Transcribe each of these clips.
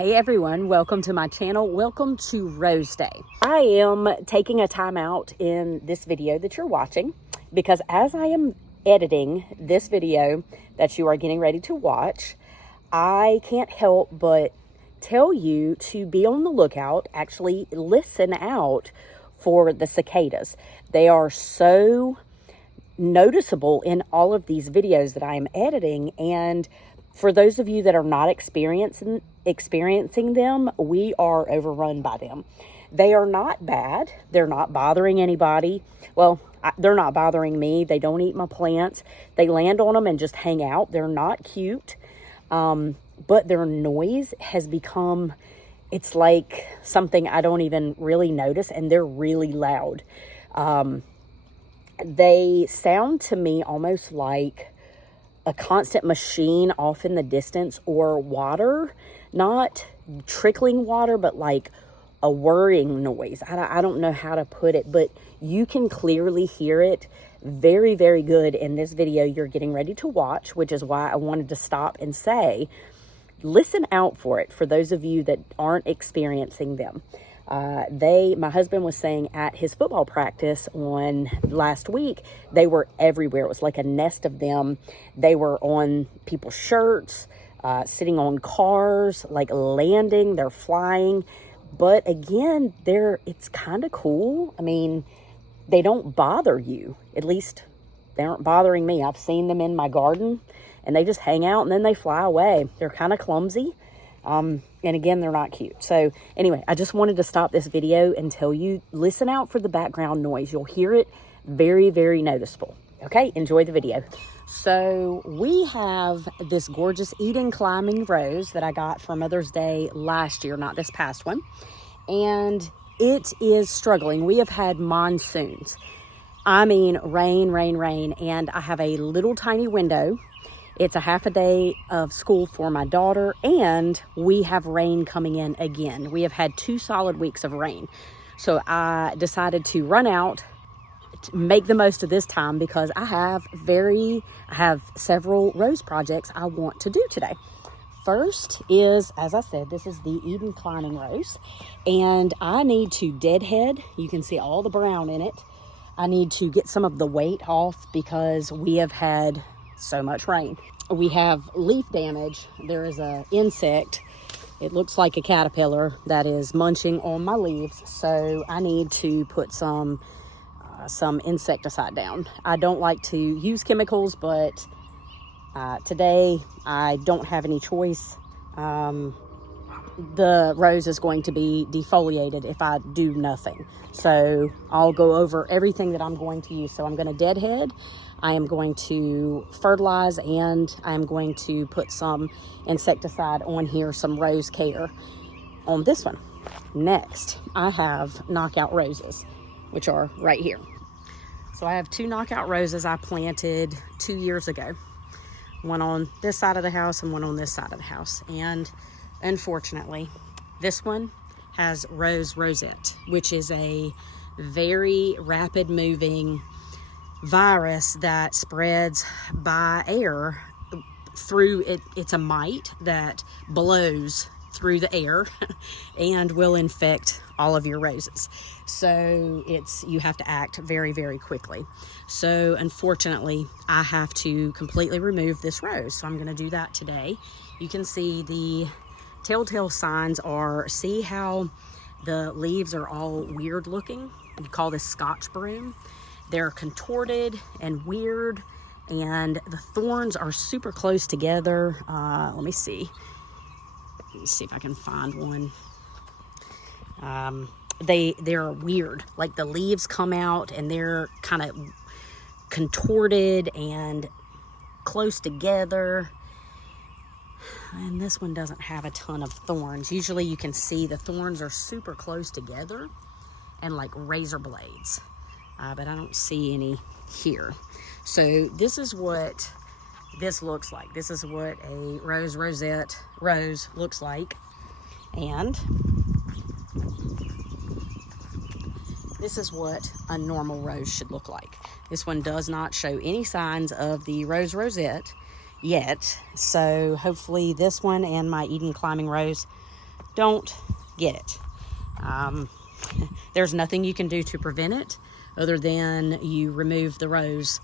Hey everyone, welcome to my channel. Welcome to Rose Day. I am taking a time out in this video that you're watching because as I am editing this video that you are getting ready to watch, I can't help but tell you to be on the lookout, actually listen out for the cicadas. They are so noticeable in all of these videos that I am editing, and for those of you that are not experiencing them, we are overrun by them. They are not bad. They're not bothering anybody. Well, they're not bothering me. They don't eat my plants. They land on them and just hang out. They're not cute. But their noise has become, it's like something I don't even really notice, and they're really loud. They sound to me almost like a constant machine off in the distance, or water, not trickling water, but like a whirring noise. I don't know how to put it, but you can clearly hear it very, very good in this video you're getting ready to watch, which is why I wanted to stop and say, listen out for it for those of you that aren't experiencing them. My husband was saying at his football practice on last week, they were everywhere. It was like a nest of them. They were on people's shirts, sitting on cars, like landing, they're flying. But again, it's kind of cool. I mean, they don't bother you. At least they aren't bothering me. I've seen them in my garden and they just hang out and then they fly away. They're kind of clumsy. And again, they're not cute. So anyway, I just wanted to stop this video and tell you, listen out for the background noise. You'll hear it very, very noticeable. Okay, enjoy the video. So we have this gorgeous Eden climbing rose that I got for Mother's Day last year, not this past one. And it is struggling. We have had monsoons. I mean, rain, rain, rain. And I have a little tiny window. It's a half a day of school for my daughter, and we have rain coming in again. We have had 2 solid weeks of rain. So I decided to run out, to make the most of this time, because I have several rose projects I want to do today. First is, as I said, this is the Eden climbing rose, and I need to deadhead. You can see all the brown in it. I need to get some of the weight off because we have had so much rain. We have leaf damage. There is an insect. It looks like a caterpillar that is munching on my leaves. So I need to put some insecticide down. I don't like to use chemicals, but today I don't have any choice. The rose is going to be defoliated if I do nothing. So I'll go over everything that I'm going to use. So I'm going to deadhead. I am going to fertilize, and I'm going to put some insecticide on here, some rose care on this one. Next, I have knockout roses, which are right here. So I have 2 knockout roses I planted 2 years ago. One on this side of the house and one on this side of the house. And unfortunately, this one has rosette, which is a very rapid moving virus that spreads by air through it. It's a mite that blows through the air and will infect all of your roses. So you have to act very, very quickly. So unfortunately, I have to completely remove this rose. So I'm going to do that today. You can see the telltale signs are, see how the leaves are all weird looking? We call this Scotch broom. They're contorted and weird, and the thorns are super close together. Let me see if I can find one. They're weird. Like the leaves come out and they're kind of contorted and close together. And this one doesn't have a ton of thorns. Usually you can see the thorns are super close together and like razor blades. But I don't see any here. So this is what this looks like. This is what a rosette rose looks like. And this is what a normal rose should look like. This one does not show any signs of the rosette yet. So hopefully this one and my Eden climbing rose don't get it. There's nothing you can do to prevent it other than you remove the rose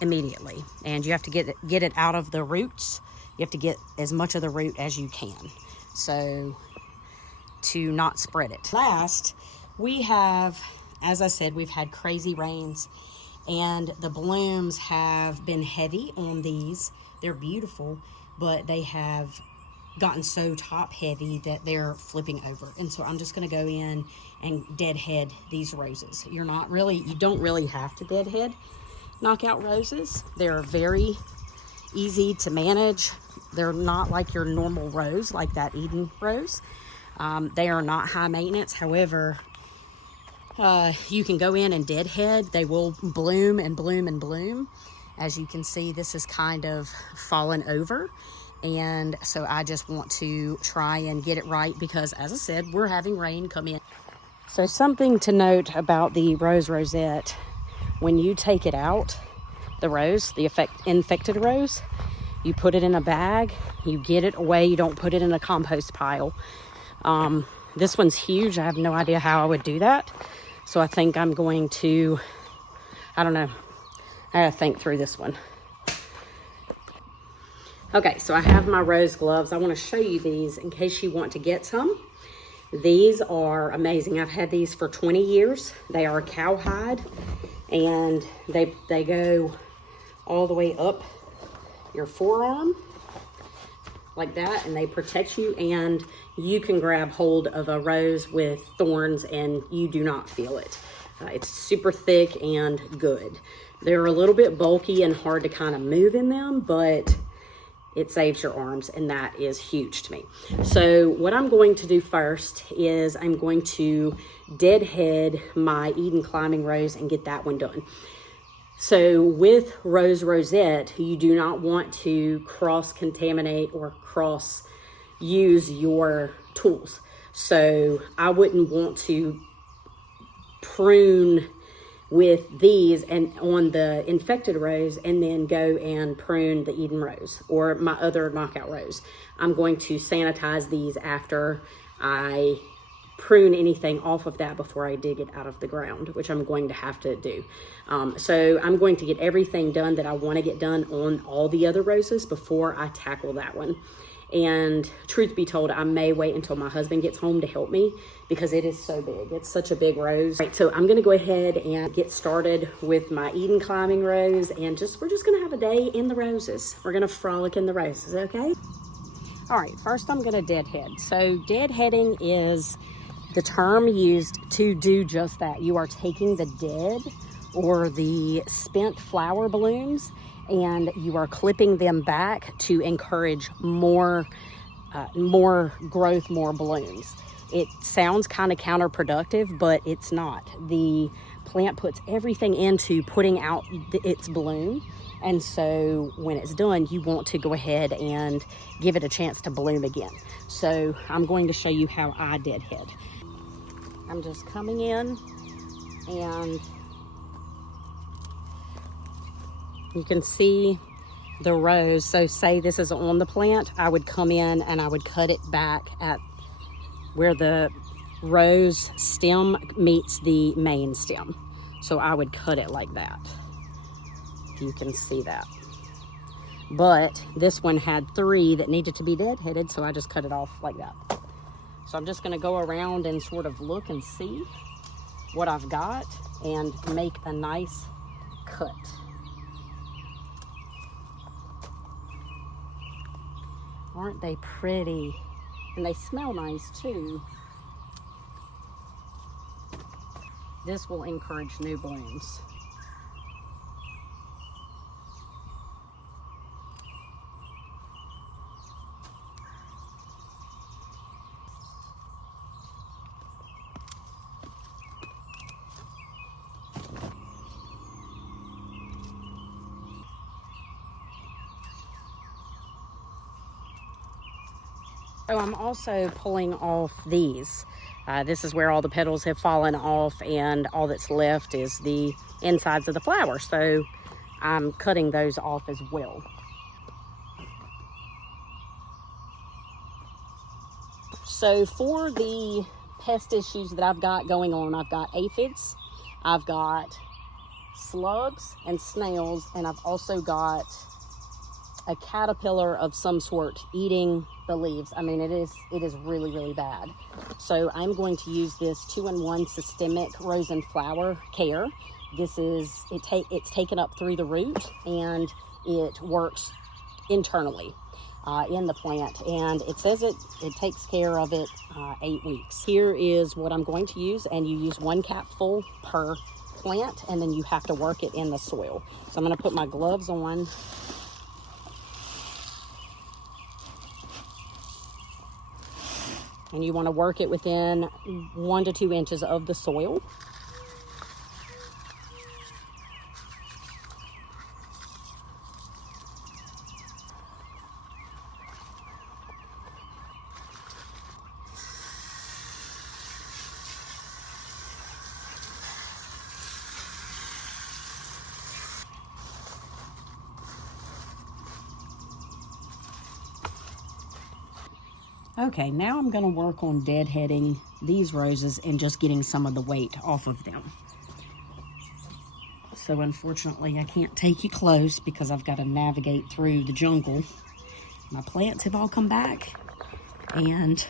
immediately, and you have to get it out of the roots. You have to get as much of the root as you can, so to not spread it. Last, we have, as I said, we've had crazy rains, and the blooms have been heavy on these. They're beautiful, but they have gotten so top heavy that they're flipping over. And so I'm just going to go in and deadhead these roses. You don't really have to deadhead knockout roses. They're very easy to manage. They're not like your normal rose, like that Eden rose. They are not high maintenance. However, you can go in and deadhead. They will bloom and bloom and bloom. As you can see, this is kind of fallen over. And so I just want to try and get it right because, as I said, we're having rain come in. So something to note about the rose rosette, when you take it out, the rose, the infected rose, you put it in a bag, you get it away, you don't put it in a compost pile. This one's huge. I have no idea how I would do that. So I think I'm going to, I don't know, I gotta think through this one. Okay, so I have my rose gloves. I want to show you these in case you want to get some. These are amazing. I've had these for 20 years. They are cowhide, and they go all the way up your forearm like that, and they protect you, and you can grab hold of a rose with thorns and you do not feel it. It's super thick and good. They're a little bit bulky and hard to kind of move in them, but it saves your arms, and that is huge to me. So what I'm going to do first is I'm going to deadhead my Eden climbing rose and get that one done. So with rose rosette, you do not want to cross-contaminate or cross-use your tools. So I wouldn't want to prune with these and on the infected rose and then go and prune the Eden rose or my other knockout rose. I'm going to sanitize these after I prune anything off of that before I dig it out of the ground, which I'm going to have to do. So I'm going to get everything done that I want to get done on all the other roses before I tackle that one. And truth be told, I may wait until my husband gets home to help me because it is so big. It's such a big rose. Right, so I'm going to go ahead and get started with my Eden climbing rose, and we're just going to have a day in the roses. We're going to frolic in the roses, okay? All right, first I'm going to deadhead. So deadheading is the term used to do just that. You are taking the dead or the spent flower blooms and you are clipping them back to encourage more growth, more blooms. It sounds kind of counterproductive, but it's not. The plant puts everything into putting out its bloom, and so when it's done, you want to go ahead and give it a chance to bloom again. So I'm going to show you how I deadhead. I'm just coming in, and you can see the rose. So say this is on the plant, I would come in and I would cut it back at where the rose stem meets the main stem. So I would cut it like that. You can see that. But this one had 3 that needed to be deadheaded, so I just cut it off like that. So I'm just gonna go around and sort of look and see what I've got and make a nice cut. Aren't they pretty? And they smell nice too. This will encourage new blooms. So I'm also pulling off these. This is where all the petals have fallen off and all that's left is the insides of the flower. So I'm cutting those off as well. So for the pest issues that I've got going on, I've got aphids, I've got slugs and snails, and I've also got a caterpillar of some sort eating the leaves. I mean, it is really, really bad. So I'm going to use this 2-in-1 systemic rose and flower care. It's taken up through the root, and it works internally in the plant, and it says it takes care of it 8 weeks. Here is what I'm going to use, and you use 1 capful per plant, and then you have to work it in the soil. So I'm going to put my gloves on. And you want to work it within 1 to 2 inches of the soil. Okay, now I'm going to work on deadheading these roses and just getting some of the weight off of them. So unfortunately, I can't take you close because I've got to navigate through the jungle. My plants have all come back, and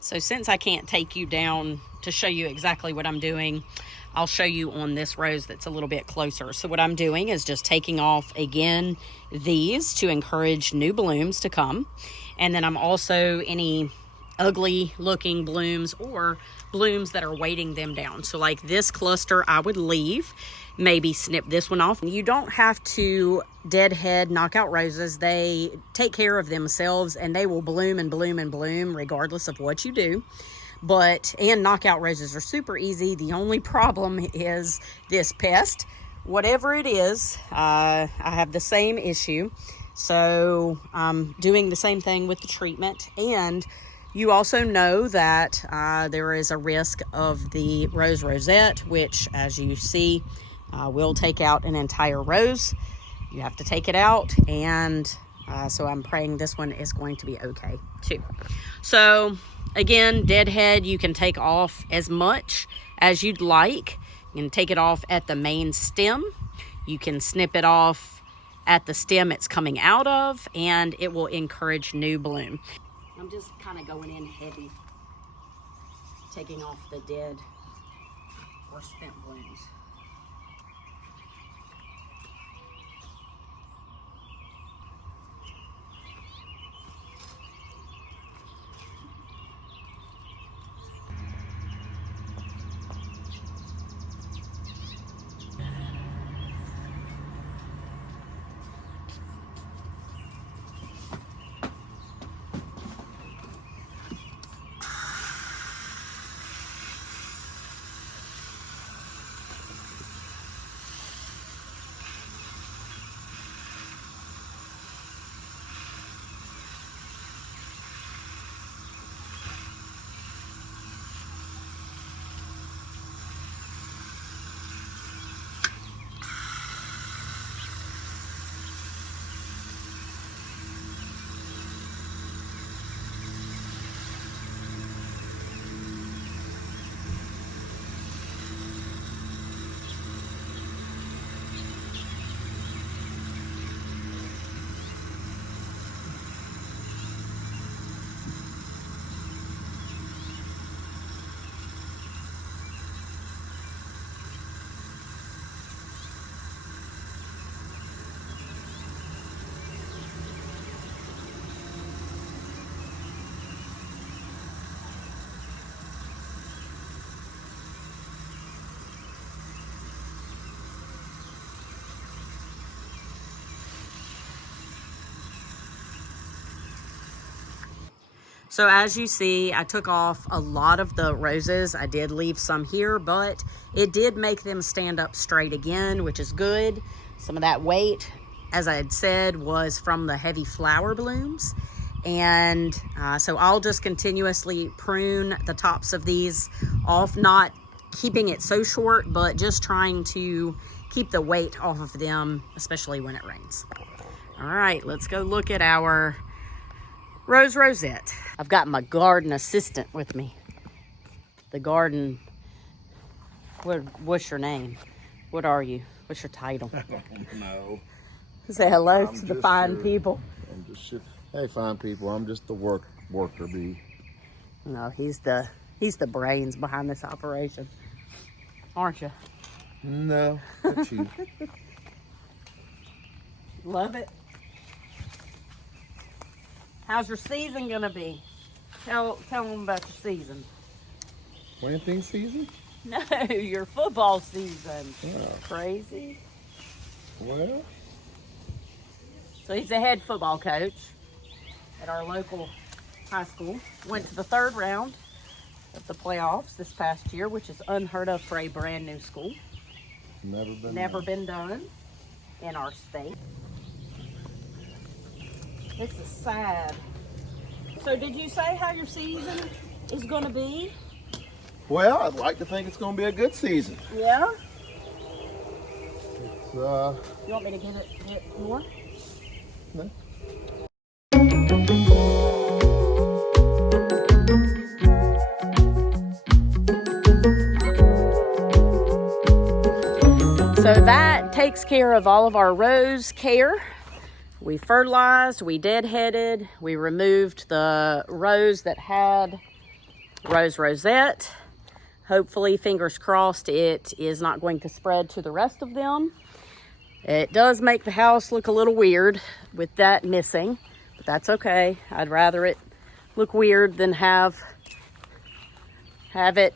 so since I can't take you down to show you exactly what I'm doing, I'll show you on this rose that's a little bit closer. So what I'm doing is just taking off again these to encourage new blooms to come. And then I'm also any ugly looking blooms or blooms that are weighting them down. So like this cluster I would leave, maybe snip this one off. You don't have to deadhead knockout roses. They take care of themselves, and they will bloom and bloom and bloom regardless of what you do. And knockout roses are super easy. The only problem is this pest. Whatever it is, I have the same issue. So I'm doing the same thing with the treatment. And you also know that there is a risk of the rose rosette, which, as you see, will take out an entire rose. You have to take it out, and so I'm praying this one is going to be okay too. So again, deadhead, you can take off as much as you'd like. You can take it off at the main stem. You can snip it off at the stem it's coming out of, and it will encourage new bloom. I'm just kind of going in heavy, taking off the dead or spent blooms. So as you see, I took off a lot of the roses. I did leave some here, but it did make them stand up straight again, which is good. Some of that weight, as I had said, was from the heavy flower blooms. And so I'll just continuously prune the tops of these off, not keeping it so short, but just trying to keep the weight off of them, especially when it rains. All right, let's go look at our Rosette. I've got my garden assistant with me. The garden, what's your name? What are you? What's your title? I don't know. Say hello to the fine people. I'm just hey, fine people. I'm just the worker bee. No, he's the brains behind this operation, aren't you? No, that's you. Love it. How's your season gonna be? Tell them about your season. Planting season? No, your football season. Oh. Crazy. Well. So he's the head football coach at our local high school. Went to the 3rd round of the playoffs this past year, which is unheard of for a brand new school. Never been done in our state. This is sad. So did you say how your season is going to be? Well, I'd like to think it's going to be a good season. Yeah? It's, You want me to get more? No. So that takes care of all of our rose care. We fertilized, we deadheaded, we removed the rows that had rosette. Hopefully, fingers crossed, it is not going to spread to the rest of them. It does make the house look a little weird with that missing, but that's okay. I'd rather it look weird than have it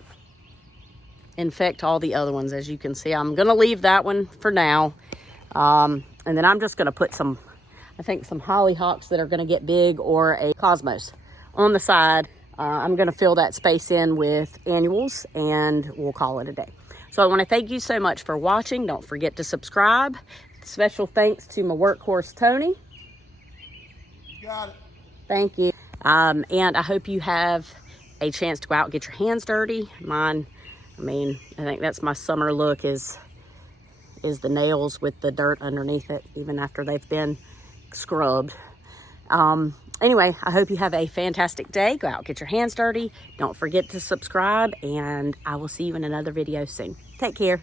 infect all the other ones. As you can see, I'm gonna leave that one for now. And then I'm just gonna put some hollyhocks that are gonna get big, or a cosmos on the side. I'm gonna fill that space in with annuals and we'll call it a day. So I wanna thank you so much for watching. Don't forget to subscribe. Special thanks to my workhorse, Tony. Got it. Thank you. And I hope you have a chance to go out and get your hands dirty. I think that's my summer look is the nails with the dirt underneath it, even after they've been scrubbed. Anyway, I hope you have a fantastic day. Go out, get your hands dirty. Don't forget to subscribe, and I will see you in another video soon. Take care.